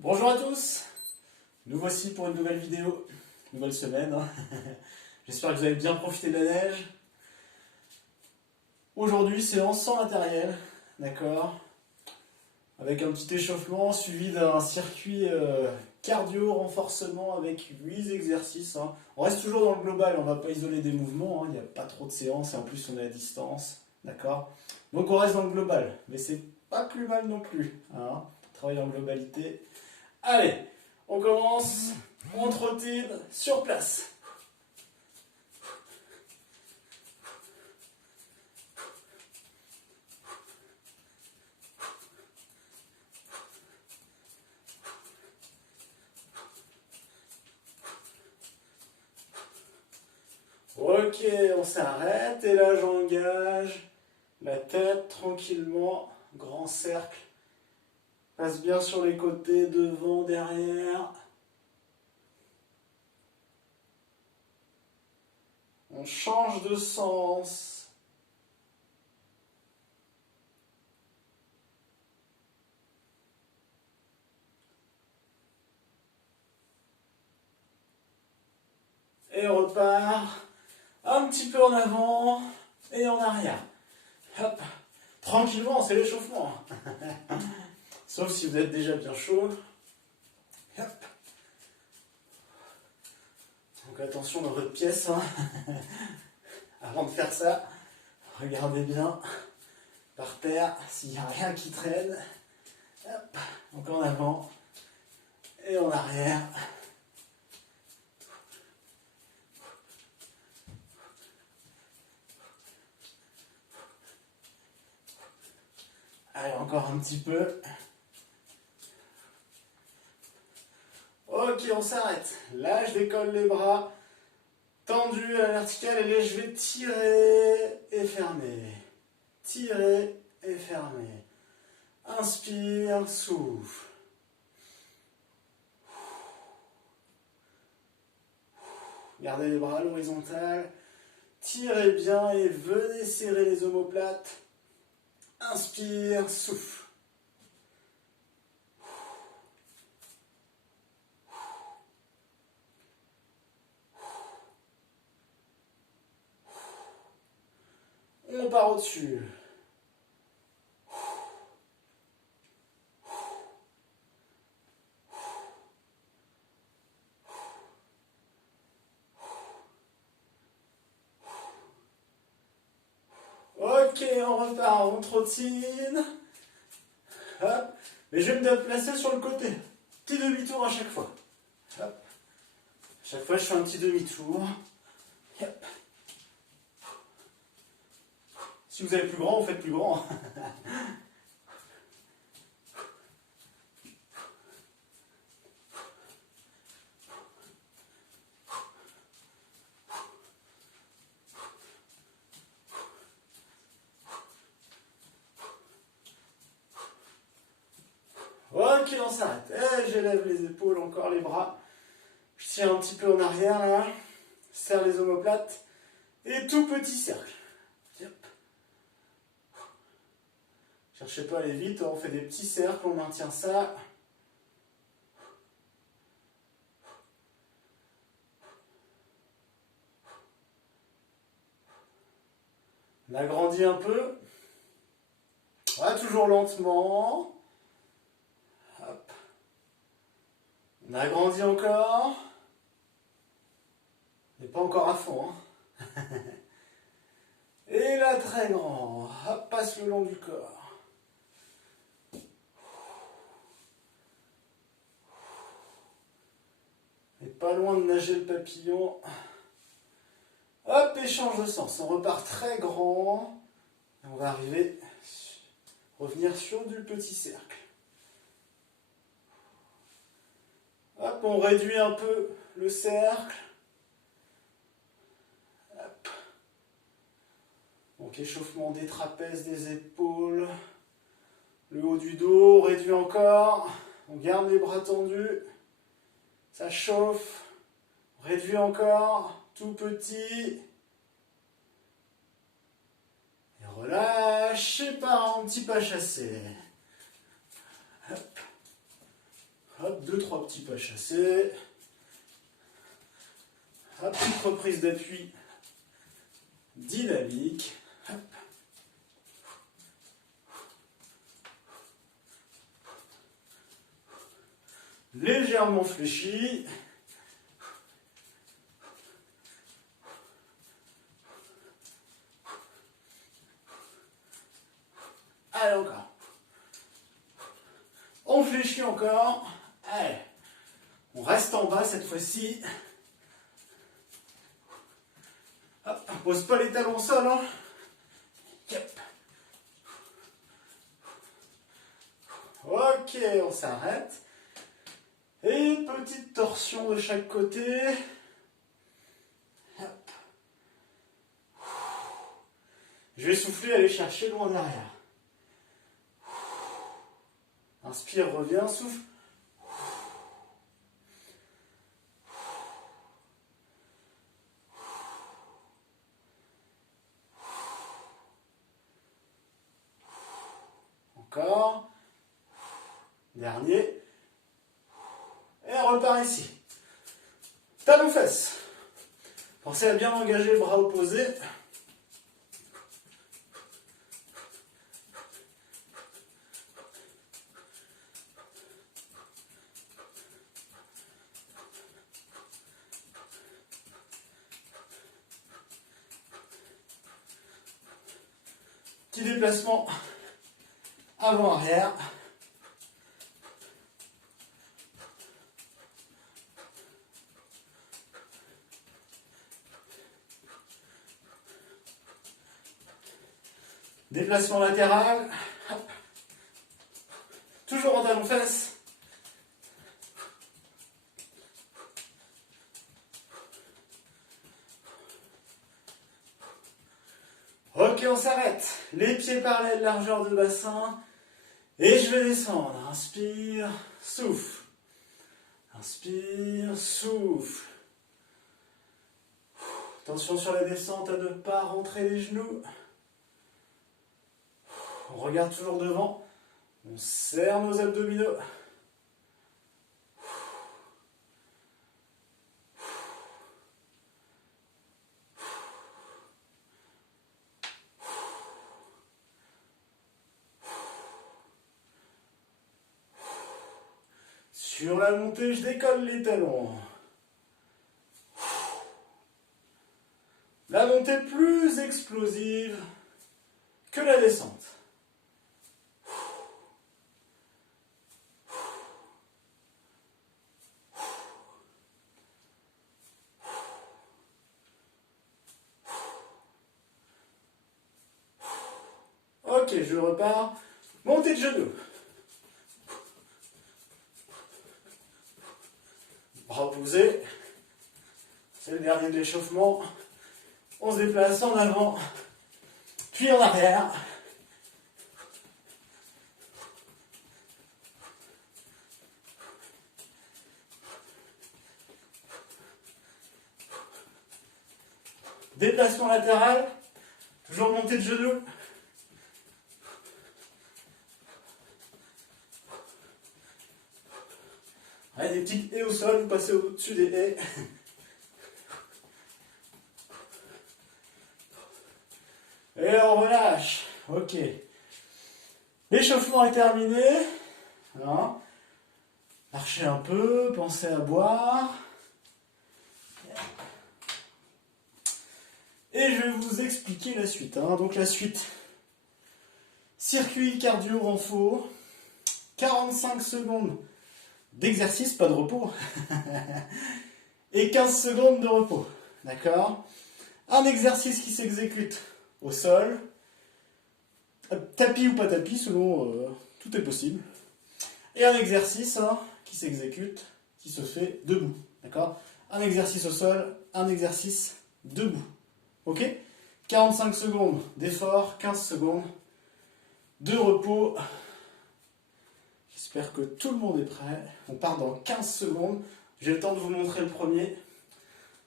Bonjour à tous, nous voici pour une nouvelle vidéo, nouvelle semaine. J'espère que vous avez bien profité de la neige. Aujourd'hui, séance sans matériel, d'accord, avec un petit échauffement suivi d'un circuit cardio renforcement avec 8 exercices. On reste toujours dans le global, on ne va pas isoler des mouvements, il n'y a pas trop de séances et en plus on est à distance, d'accord. Donc on reste dans le global, mais c'est pas plus mal non plus, on travaille en globalité. Allez, on commence, on trottine sur place. Ok, on s'arrête et là j'engage la tête tranquillement, grand cercle. Passe bien sur les côtés, devant, derrière. On change de sens. Et on repart. Un petit peu en avant et en arrière. Hop. Tranquillement, c'est l'échauffement. Sauf si vous êtes déjà bien chaud. Hop. Donc attention dans votre pièce. Avant de faire ça, regardez bien par terre s'il n'y a rien qui traîne. Hop. Donc en avant et en arrière. Allez, encore un petit peu. Ok, on s'arrête. Là, je décolle les bras tendus à la verticale et là, je vais tirer et fermer. Tirer et fermer. Inspire, souffle. Gardez les bras à l'horizontale. Tirez bien et venez serrer les omoplates. Inspire, souffle. On part au-dessus. Ok, on repart, on trottine. Hop. Mais je vais me placer sur le côté. Petit demi-tour à chaque fois. Hop. À chaque fois, je fais un petit demi-tour. Hop. Si vous avez plus grand, vous faites plus grand. Ok, on s'arrête. Et j'élève les épaules, encore les bras. Je tire un petit peu en arrière là. Serre les omoplates. Et tout petit cercle. Hop. Cherchez pas à aller vite, on fait des petits cercles, on maintient ça. On agrandit un peu. Voilà, toujours lentement. Hop. On agrandit encore. Mais pas encore à fond. Et là, très grand. Hop, passe le long du corps. Et pas loin de nager le papillon. Hop, et change de sens. On repart très grand. Et on va revenir sur du petit cercle. Hop, on réduit un peu le cercle. Hop. Donc échauffement des trapèzes, des épaules. Le haut du dos, on réduit encore. On garde les bras tendus. Ça chauffe. On réduit encore. Tout petit. Et relâche. Et par un petit pas chassé. Hop. Hop. 2-3 petits pas chassés. Hop, petite reprise d'appui dynamique. Hop. Légèrement fléchi. Allez, encore. On fléchit encore. Allez. On reste en bas cette fois-ci. On pose pas les talons au sol. Hein. Yep. Ok, on s'arrête. Et petite torsion de chaque côté. Hop. Je vais souffler, aller chercher loin derrière. Inspire, reviens, souffle. Encore. Dernier. Et on repart ici. Talons fesses. Pensez à bien engager les bras opposés. Petit déplacement avant-arrière. Déplacement latéral. Hop. Toujours en talons fesses. Ok, on s'arrête. Les pieds parallèles, largeur de bassin. Et je vais descendre. Inspire, souffle. Inspire, souffle. Attention sur la descente à ne pas rentrer les genoux. On regarde toujours devant. On serre nos abdominaux. Sur la montée, je décolle les talons. La montée plus explosive que la descente. Ok, je repars. Montée de genoux. Bras opposés. C'est le dernier de l'échauffement. On se déplace en avant, puis en arrière. Déplacement latéral. Toujours montée de genoux. Allez, des petites haies au sol, vous passez au-dessus des haies. Et on relâche. Ok. L'échauffement est terminé. Hein. Marchez un peu, pensez à boire. Et je vais vous expliquer la suite. Hein. Donc la suite. Circuit cardio renfo. 45 secondes d'exercice, pas de repos. Et 15 secondes de repos. D'accord? Un exercice qui s'exécute au sol. Tapis ou pas tapis, selon tout est possible. Et un exercice hein, qui s'exécute, qui se fait debout. D'accord? Un exercice au sol, un exercice debout. Ok? 45 secondes d'effort, 15 secondes de repos. J'espère que tout le monde est prêt. On part dans 15 secondes. J'ai le temps de vous montrer le premier.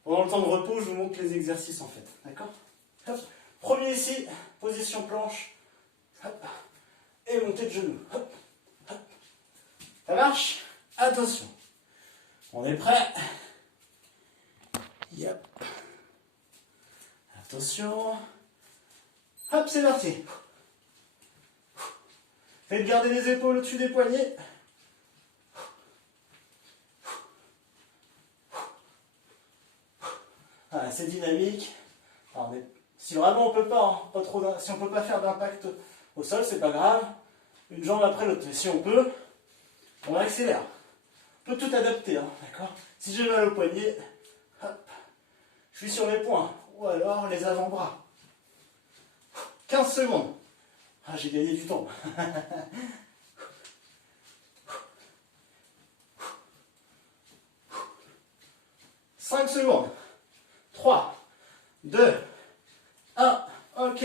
Pendant le temps de repos, je vous montre les exercices en fait. D'accord? Premier ici, position planche. Hop. Et montée de genoux. Hop. Hop. Ça marche? Attention. On est prêt? Yep. Attention. Hop, c'est parti. Faites garder les épaules au-dessus des poignets. Voilà, c'est dynamique. Alors, si vraiment on peut pas, hein, pas trop, si on peut pas faire d'impact au sol, c'est pas grave. Une jambe après l'autre. Mais si on peut, on accélère. On peut tout adapter, hein, d'accord? Si j'ai mal au poignet, hop, je suis sur les poings. Ou alors les avant-bras. 15 secondes. Ah, j'ai gagné du temps. 5 secondes. 3, 2, 1. Ok.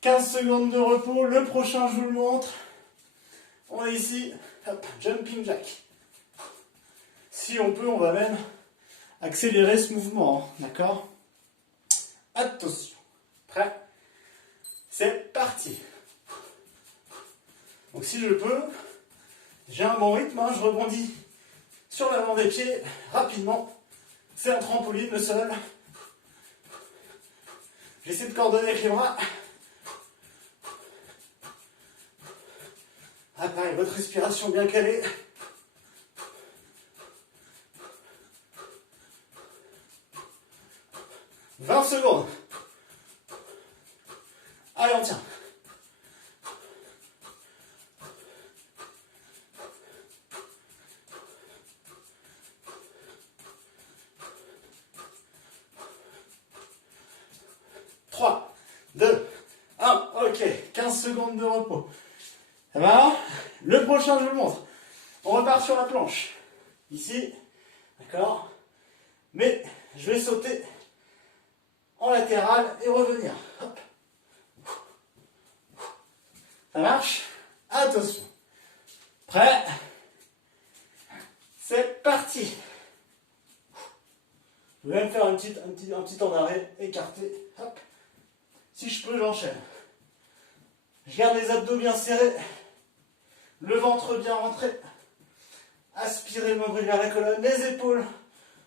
15 secondes de repos. Le prochain, je vous le montre. On est ici. Hop, jumping jack. Si on peut, on va même accélérer ce mouvement. Hein, d'accord? Attention. Prêt? C'est parti. Donc si je peux, j'ai un bon rythme, hein, je rebondis sur l'avant des pieds rapidement. C'est un trampoline le sol. J'essaie de coordonner avec les bras. Ah pareil, votre respiration bien calée. « 20 secondes. Allez, on tient. « 3, 2, 1. Ok, 15 secondes de repos. Ça va? Le prochain, je vous le montre. On repart sur la planche. Ici, d'accord? Mais je vais sauter en latéral et revenir. Hop. Ça marche? Attention. Prêt? C'est parti. Je vais même faire un petit temps d'arrêt, écarté. Hop. Si je peux, j'enchaîne. Je garde les abdos bien serrés. Le ventre bien rentré. Aspirez le nombril vers la colonne. Les épaules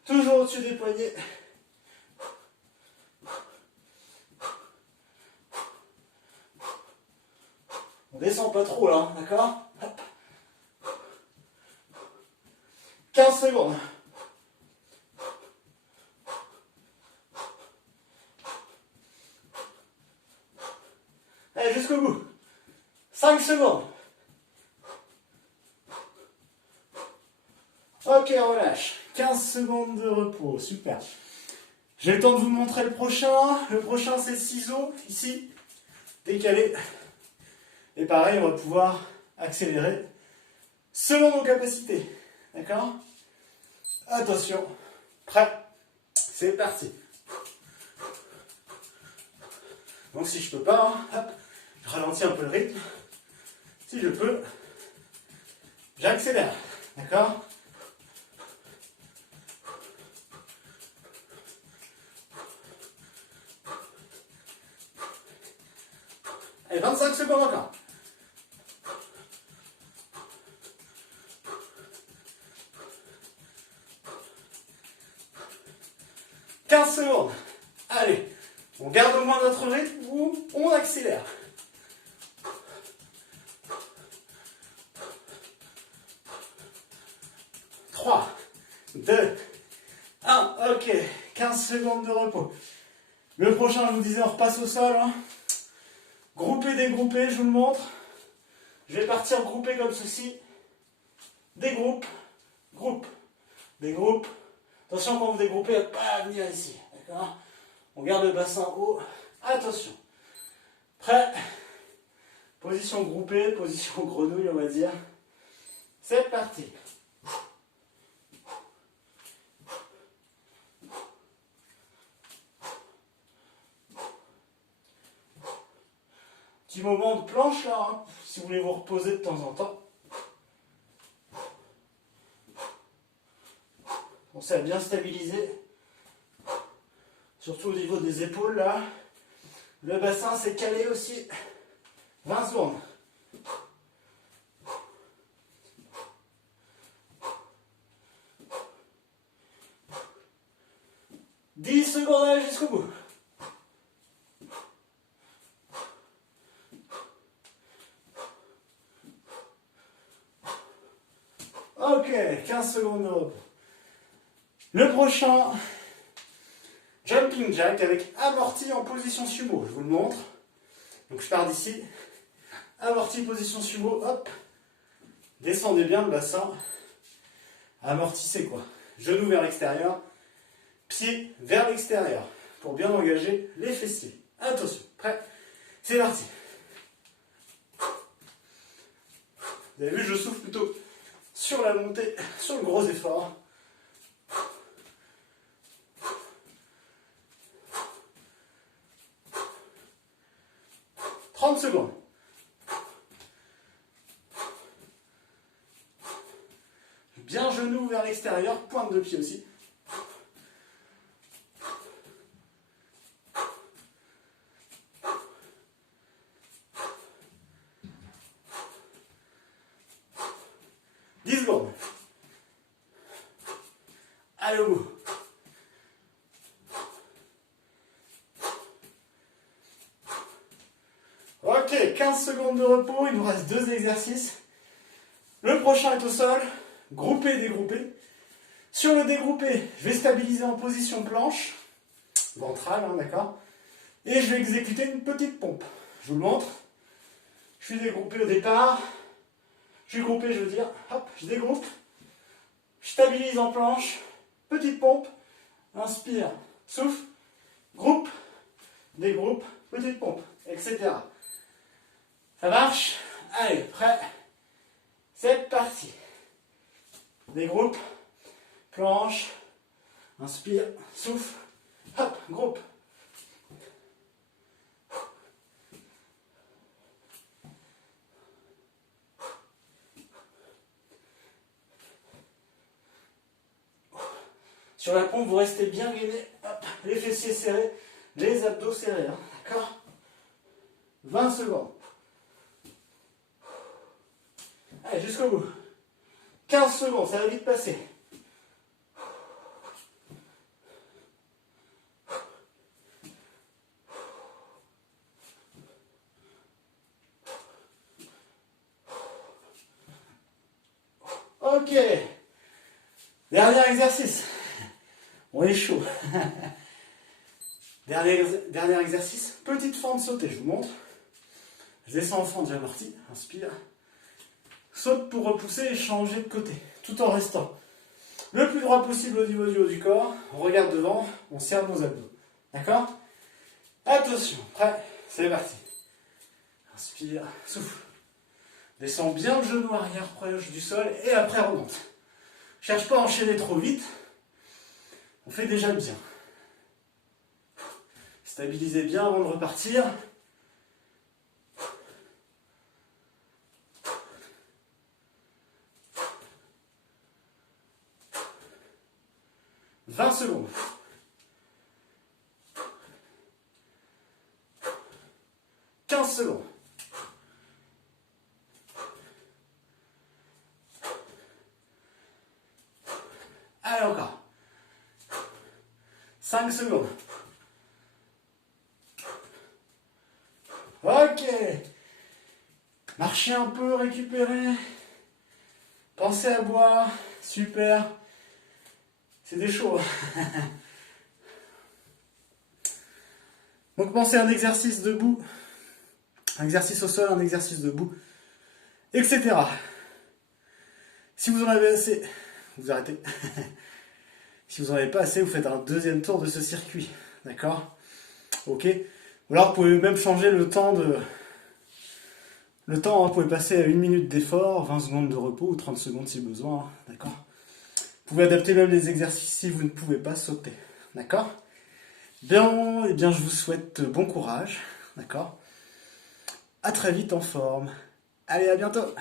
toujours au-dessus des poignets. On descend pas trop là, d'accord? 15 secondes. Allez, jusqu'au bout. 5 secondes. Ok, on relâche. 15 secondes de repos, super. J'ai le temps de vous montrer le prochain. Le prochain, c'est le ciseau, ici, décalé. Et pareil, on va pouvoir accélérer selon nos capacités. D'accord? Attention. Prêt? C'est parti. Donc si je peux pas, hein, hop, je ralentis un peu le rythme. Si je peux, j'accélère. D'accord? Allez, 25 secondes encore. « 15 secondes. Allez, on garde au moins notre rythme ou on accélère. « 3, 2, 1. Ok, 15 secondes de repos. Le prochain, je vous disais, on repasse au sol. Hein. Groupé, dégroupé, je vous le montre. Je vais partir groupé comme ceci. Dégroupe, groupe, dégroupe. Attention quand vous dégroupez, pas venir ici. D'accord? On garde le bassin haut. Attention. Prêt? Position groupée, position grenouille, on va dire. C'est parti. Petit moment de planche là, hein, si vous voulez vous reposer de temps en temps. Pensez à bien stabiliser. Surtout au niveau des épaules là. Le bassin s'est calé aussi. 20 secondes. 10 secondes, allez jusqu'au bout. Ok, 15 secondes de repos. Le prochain, jumping jack avec amorti en position sumo. Je vous le montre. Donc je pars d'ici. Amorti, position sumo, hop. Descendez bien le bassin. Amortissez quoi. Genou vers l'extérieur. Pied vers l'extérieur. Pour bien engager les fessiers. Attention, prêt. C'est parti. Vous avez vu, je souffle plutôt sur la montée, sur le gros effort. 30 secondes. Bien genou vers l'extérieur, pointe de pied aussi. Secondes. Allez au bout. Ok, 15 secondes de repos, il nous reste 2 exercices. Le prochain est au sol, groupé, dégroupé. Sur le dégroupé, je vais stabiliser en position planche, ventrale, hein, d'accord. Et je vais exécuter une petite pompe. Je vous le montre. Je suis dégroupé au départ. Je suis groupé, je veux dire, hop, je dégroupe, je stabilise en planche, petite pompe, inspire, souffle, groupe, dégroupe, petite pompe, etc. Ça marche? Allez, prêt? C'est parti. Dégroupe, planche, inspire, souffle, hop, groupe. Sur la pompe, vous restez bien gainé, hop, les fessiers serrés, les abdos serrés, hein, d'accord? 20 secondes. Allez, jusqu'au bout. 15 secondes, ça va vite passer. Ok. Dernier exercice. On est chaud. Dernier exercice. Petite fente sautée, je vous montre. Je descends en fente, j'amortis. Inspire. Saute pour repousser et changer de côté. Tout en restant le plus droit possible au niveau du haut du corps. On regarde devant, on serre nos abdos. D'accord? Attention, prêt? C'est parti. Inspire, souffle. Descends bien le genou arrière proche du sol et après remonte. Cherche pas à enchaîner trop vite. On fait déjà le bien. Stabilisez bien avant de repartir. « 20 secondes. 15 secondes. Allez, encore. 5 secondes. Ok. Marchez un peu, récupérez. Pensez à boire. Super. C'est des chauds. Donc pensez à un exercice debout. Un exercice au sol, un exercice debout. Etc. Si vous en avez assez, vous arrêtez. Si vous n'en avez pas assez, vous faites un deuxième tour de ce circuit. D'accord? Ok? Ou alors vous pouvez même changer le temps de... Le temps, hein, vous pouvez passer à 1 minute d'effort, 20 secondes de repos ou 30 secondes si besoin. Hein, d'accord? Vous pouvez adapter même les exercices si vous ne pouvez pas sauter. D'accord? Bien, eh bien, je vous souhaite bon courage. D'accord? À très vite en forme. Allez, à bientôt!